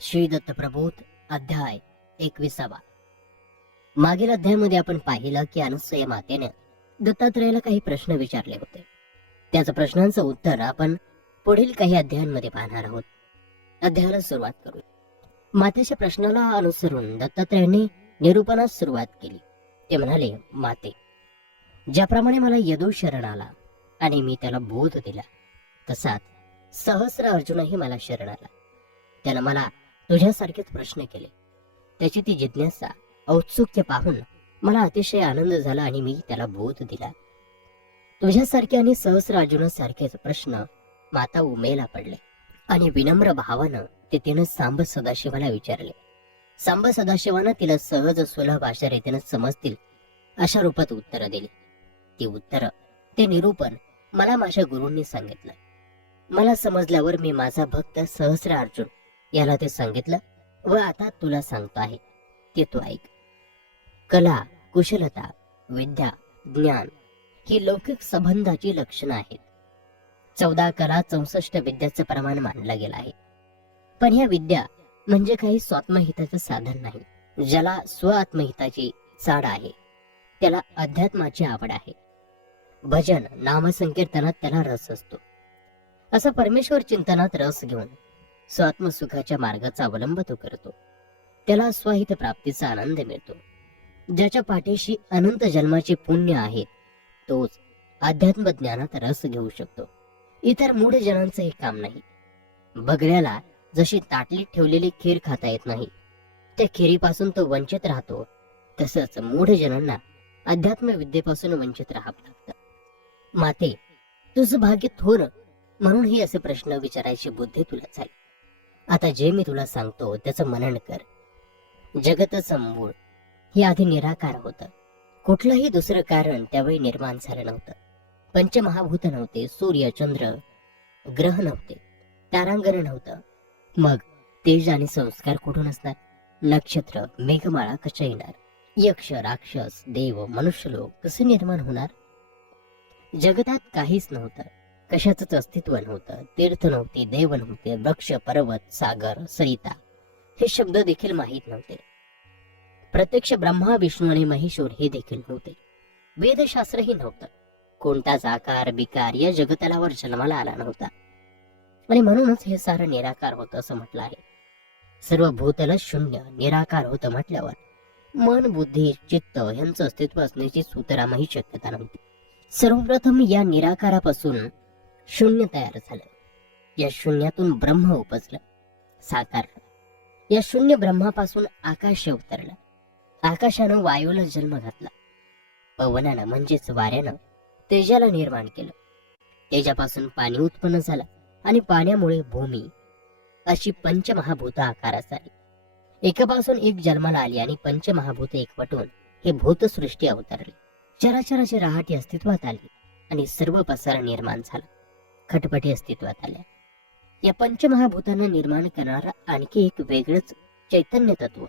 श्री दत्त प्रबोध अध्याय 21. मागील अध्यायामध्ये आपण पाहिलं की अनुसूया मातेने दत्तात्रयाला काही प्रश्न विचारले होते. त्याच प्रश्नांचं उत्तर आपण पुढील काही अध्यायांमध्ये पाहणार आहोत. अध्यायाला सुरुवात करू. मातेच्या प्रश्नाला अनुसरून दत्तात्रयाने निरूपणास सुरुवात केली. ते म्हणाले, माते, ज्याप्रमाणे मला यदू शरण आला आणि मी त्याला बोध दिला, तसाच सहस्र अर्जुनही मला शरण आला. त्यानं मला तुझ्यासारखेच प्रश्न केले. त्याची ती जिज्ञासा, औत्सुक्य पाहून मला अतिशय आनंद झाला आणि मी त्याला बोध दिला. तुझ्यासारखे आणि सहस्र अर्जुनासारखेच प्रश्न माता उमेला पडले आणि विनम्र भावानं ते तिनं सांब सदाशिवाला विचारले. सांब सदाशिवानं तिला सहज सुलभ अशा रीतीनं समजतील अशा रूपात उत्तरं दिली. ती उत्तरं, ते निरूपण मला माझ्या गुरूंनी सांगितलं. मला समजल्यावर मी माझा भक्त सहस्र अर्जुन याला ते सांगितलं व आता तुला सांगतो आहे, ते तू ऐक. कला, कुशलता, विद्या, ज्ञान ही लौकिक संबंधाची लक्षणं आहेत. 14 कला 64 विद्याचं प्रमाण मानलं गेलं आहे. पण ह्या विद्या म्हणजे काही स्वात्महिताचं साधन नाही. ज्याला स्वआत्महिताची चाड आहे त्याला अध्यात्माची आवड आहे. भजन, नामसंकीर्तनात त्याला रस असतो. असा परमेश्वर चिंतनात रस घेऊन स्वात्मसुखाच्या मार्गाचा अवलंब तो करतो. त्याला स्वहित प्राप्तीचा आनंद मिळतो. ज्याच्या पाठीशी अनंत जन्माचे पुण्य आहे तोच अध्यात्म ज्ञानात रस घेऊ शकतो. इतर मूढ जनांचं हे काम नाही. बगड्याला जशी ताटलीत ठेवलेली खीर खाता येत नाही, त्या खिरीपासून तो वंचित राहतो, तसंच मूढ जनांना अध्यात्म विद्येपासून वंचित राहावं लागतं. माते, तुझं भाग्य थोर म्हणून ही असे प्रश्न विचारायची बुद्धी तुला झाली. आता जे मी तुला सांगतो त्याचं मनन कर. जगतचं मूळ हे आधी निराकार होतं. कुठलंही दुसरं कारण त्यावेळी निर्माण झालं नव्हतं. पंचमहाभूत नव्हते, सूर्य, चंद्र, ग्रह नव्हते, तारांगण नव्हतं. मग तेज आणि संस्कार कुठून असणार? नक्षत्र, मेघमाळा कशा येणार? यक्ष, राक्षस, देव, मनुष्यलोक कसे निर्माण होणार? जगतात काहीच नव्हतं. कशाचंच अस्तित्व नव्हतं. तीर्थ नव्हती, देव नव्हते, वृक्ष, पर्वत, सागर, सरिता हे शब्द देखील माहीत नव्हते. प्रत्यक्ष ब्रह्मा, विष्णू आणि महेश्वर हे देखील नव्हते. वेदशास्त्रही नव्हतं. कोणताच आकार बिकार या जगतलावर जन्माला आला नव्हता आणि म्हणूनच हे सारं निराकार होतं असं म्हटलं आहे. सर्व भूतल शून्य निराकार होतं म्हटल्यावर मन, बुद्धी, चित्त यांचं अस्तित्व असण्याची सुतरामही शक्यता नव्हती. सर्वप्रथम या निराकारापासून शून्य तयार झालं. या शून्यातून ब्रह्म उपजलं, साकारलं. या शून्य ब्रह्मापासून आकाश अवतरलं. आकाशानं वायूला जन्म घातला. पवनानं म्हणजेच वाऱ्यानं तेजाला निर्माण केलं. तेजापासून पाणी उत्पन्न झालं आणि पाण्यामुळे भूमी अशी पंचमहाभूत आकारास आली. एकापासून एक जन्माला आली आणि पंचमहाभूत एकवटून हे भूतसृष्टी अवतरली. चराचराची रहाटी अस्तित्वात आली आणि सर्व पसारा निर्माण झाला. खटपटी अस्तित्वात आल्या. या पंचमहाभूतांना निर्माण करणारं आणखी एक वेगळंच चैतन्य तत्व,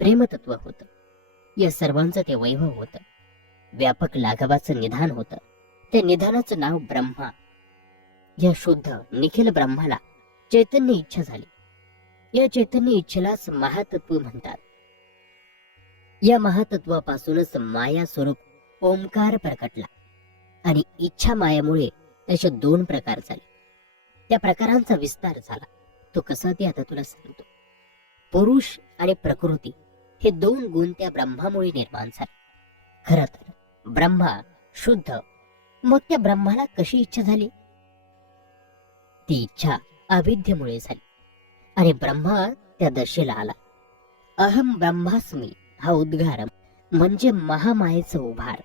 प्रेमतत्व होतं. या सर्वांचं ते वैभव होतं. व्यापक लाघवाचं निधान होतं. त्या निधानाचं नाव ब्रह्मा. या शुद्ध निखिल ब्रह्माला चैतन्य इच्छा झाली. या चैतन्य इच्छेलाच महातत्व म्हणतात. या महातत्वापासूनच माया स्वरूप ओंकार प्रकटला आणि इच्छा मायामुळे त्याचे 2 प्रकार झाले. त्या प्रकारांचा विस्तार झाला. तो कसा ते आता तुला सांगतो. पुरुष आणि प्रकृती हे 2 गुण त्या ब्रह्मामुळे निर्माण झाले. खरं तर ब्रह्मा शुद्ध. मग त्या ब्रह्माला कशी इच्छा झाली? ती इच्छा अविद्येमुळे झाली आणि ब्रह्मा त्या दशेला आला. अहम ब्रह्मास्मी हा उद्गार म्हणजे महामायेचं उभार.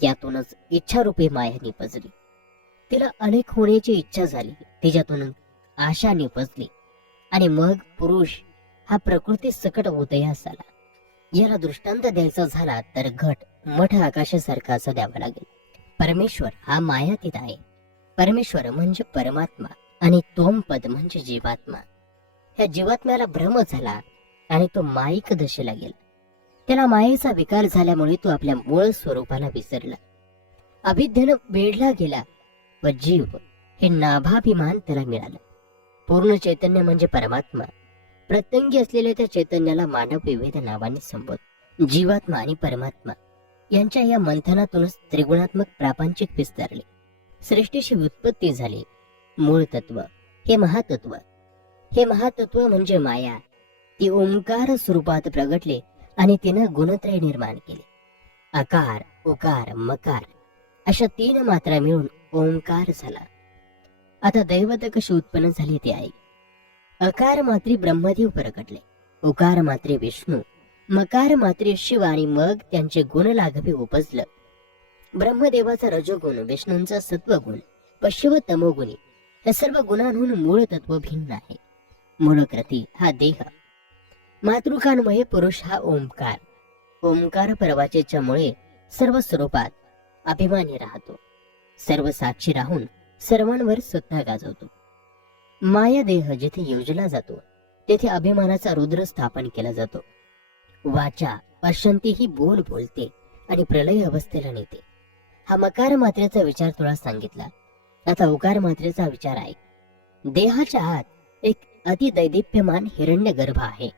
यातूनच इच्छारूपी माया निपजली. तिला अनेक होण्याची इच्छा झाली. तिच्यातून आशा निपजली आणि मग पुरुष हा प्रकृती सकट उदयास आला. याला दृष्टांत द्यायचा झाला तर घट मठ आकाशासारखा असं द्यावा लागेल. परमेश्वर हा मायातीत आहे. परमेश्वर म्हणजे परमात्मा आणि तोमपद म्हणजे जीवात्मा. ह्या जीवात्म्याला भ्रम झाला आणि तो माईक दशेला गेला. त्याला मायेचा विकार झाल्यामुळे तो आपल्या मूळ स्वरूपाला विसरला. अविद्येनं वेढला गेला व जीव हे नाभाभिमान त्याला मिळालं. पूर्ण चैतन्य म्हणजे परमात्मा प्रत्यंगी असलेल्या त्या चैतन्याला मानव विविध नावांनी संबोध. जीवात्मा आणि परमात्मा यांच्या या मंथनातूनच त्रिगुणात्मक प्रापंचिक विस्तारले. सृष्टीची उत्पत्ती झाली. मूळ तत्व हे महातत्व म्हणजे माया, ती ओंकार स्वरूपात प्रगटले आणि तिनं गुणत्रय निर्माण केले. आकार, उकार, मकार अशा 3 मात्रा मिळून ओंकार झाला. आता दैवत कशी उत्पन्न झाली ते ऐक. अकार मात्री ब्रह्मदेव प्रगटले, उकार मात्री विष्णू, मकार मात्री शिव आणि मग त्यांचे गुण लाघवे उपजलं. ब्रह्मदेवाचा रजोगुण, विष्णूंचा सत्वगुण व शिव तमोगुणी या सर्व गुणांहून मूळ तत्व भिन्न आहे. मूळकृती हा देह, मातृकान्वये पुरुष हा ओंकार. ओंकार परवाचेच्यामुळे सर्व स्वरूपात अभिमानी राहतो, सर्व साक्षी राहून सर्वांवर सत्ता गाजवतो. माया देह जिथे योजला जातो तेथे अभिमानाचा रुद्र स्थापन केला जातो. वाचा पश्यंती ही बोल बोलते आणि प्रलय अवस्थेला नेते. हा मकार मात्रेचा विचार तुला सांगितला. आता उकार मात्रेचा विचार आहे. देहाच्या आत एक अतिदैदिप्यमान हिरण्यगर्भ आहे.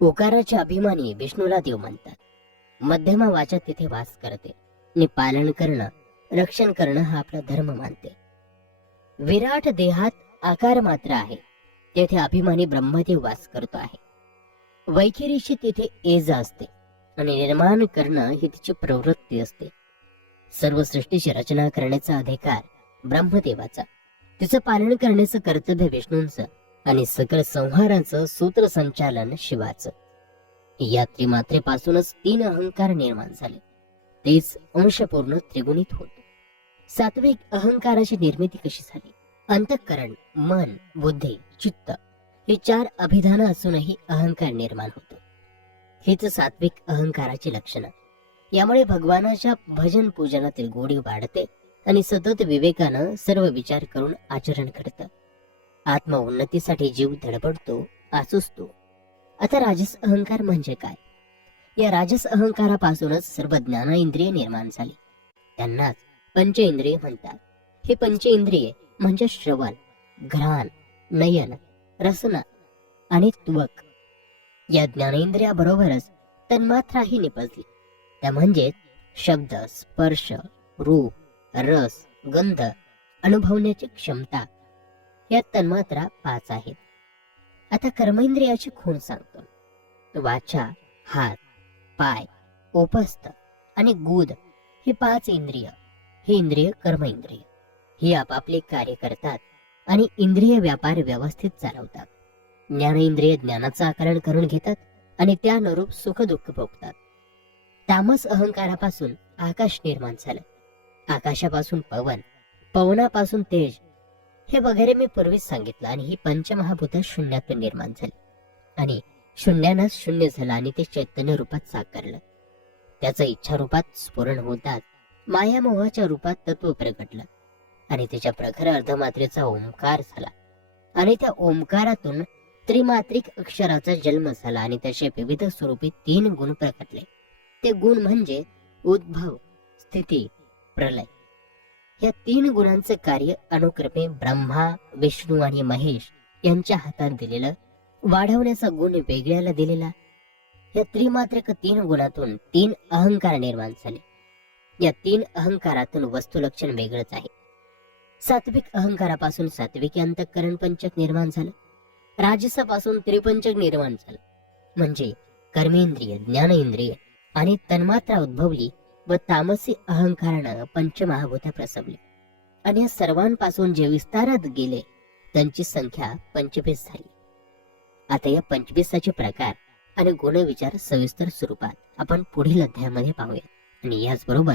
उकाराच्या अभिमानी विष्णूला देव म्हणतात. मध्यमा वाचा तिथे वास करते आणि पालन करणं, रक्षण करणं हा आपला धर्म मानते. विराट देहात आकार मात्र आहे, तेथे अभिमानी ब्रह्मदेव वास करतो आहे. वैखरीची तिथे एज असते आणि निर्माण करणं ही तिची प्रवृत्ती असते. सर्व सृष्टीची रचना करण्याचा अधिकार ब्रह्मदेवाचा, तिचं पालन करण्याचं कर्तव्य विष्णूंचं आणि सकल संहाराचं सूत्रसंचालन शिवाचं. या त्रिमात्रेपासूनच 3 अहंकार निर्माण झाले. तेच अंशपूर्ण त्रिगुणित होत. सात्विक अहंकाराची निर्मिती कशी झाली? अंतःकरण, मन, बुद्धी, चित्त हे 4 अभिधान असूनही अहंकार निर्माण होतो. हेच सात्विक अहंकाराची लक्षणं. यामुळे भगवानाच्या भजन पूजनातील गोडी वाढते आणि सतत विवेकानं सर्व विचार करून आचरण करतं. आत्म उन्नतीसाठी जीव धडपडतो, आसुसतो. आता राजस अहंकार म्हणजे काय? या राजस अहंकारापासूनच सर्व ज्ञानेंद्रिय निर्माण झाली. त्यांनाच पंचेंद्रिय म्हणतात. हे पंचेंद्रिय म्हणजे श्रवण, घ्राण, नयन, रसना आणि त्वक या ज्ञानेंद्रियाबरोबरच तन्मात्राही निपजली. त्या म्हणजे शब्द, स्पर्श, रूप, रस, गंध अनुभवण्याची क्षमता. या तन्मात्रा 5 आहेत. आता कर्मेंद्रियाची खूण सांगतो. वाचा, हात, पाय, उपस्थ आणि गुद हे 5 इंद्रिय. हे इंद्रिय कर्मेंद्रिय. ही आपापले कार्य करतात आणि इंद्रिय व्यापार व्यवस्थित चालवतात. ज्ञानेंद्रिय ज्ञानाचं आकलन करून घेतात आणि त्यानुरूप सुख दुःख भोगतात. तामस अहंकारापासून आकाश निर्माण झालं. आकाशापासून पवन, पवनापासून तेज हे वगैरे मी पूर्वीच सांगितलं. आणि ही पंचमहाभूत शून्यातून निर्माण झाली आणि शून्यानंच शून्य झालं आणि ते चैतन्य रूपात साकारलं. त्याचं इच्छा रूपात स्फुरण होतात मायामोहाच्या रूपात तत्व प्रगटलं आणि त्याच्या प्रखर अर्धमात्रेचा ओंकार झाला. आणि त्या ओंकारातून त्रिमात्रिक अक्षराचा जन्म झाला आणि त्याचे विविध स्वरूपी 3 गुण प्रकटले. ते गुण म्हणजे उद्भव, स्थिती, प्रलय. या 3 गुणांचे कार्य अनुक्रमे ब्रह्मा, विष्णू आणि महेश यांच्या हातात दिलेलं. वाढवण्याचा गुण वेगळ्याला दिलेला. या त्रिमात्रिक 3 गुणातून 3 अहंकार निर्माण झाले. या 3 अहंकारातून वस्तुलक्षण वेगळंच आहे. सात्विक अहंकारापासून सात्विक अंतःकरण पंचक निर्माण झालं. राजसापासून त्रिपंचक निर्माण झालं. म्हणजे कर्मेंद्रिय, ज्ञानेंद्रिय आणि तन्मात्रा उद्भवली व तामसी अहंकारानं पंचमहाभूत प्रसवले. आणि या सर्वांपासून जे विस्तारात गेले त्यांची संख्या 25 झाली. आता या 25चे प्रकार आणि गुणविचार सविस्तर स्वरूपात आपण पुढील अध्यायामध्ये पाहूया. आणि याचबरोबर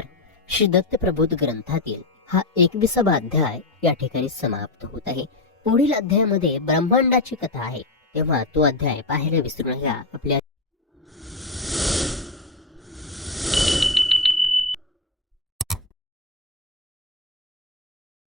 श्री दत्त प्रबोध ग्रंथातील हा 21वा अध्याय या ठिकाणी समाप्त होत आहे. पुढील अध्यायामध्ये ब्रह्मांडाची कथा आहे, तेव्हा तो अध्याय पाहायला विसरू नका. आपल्या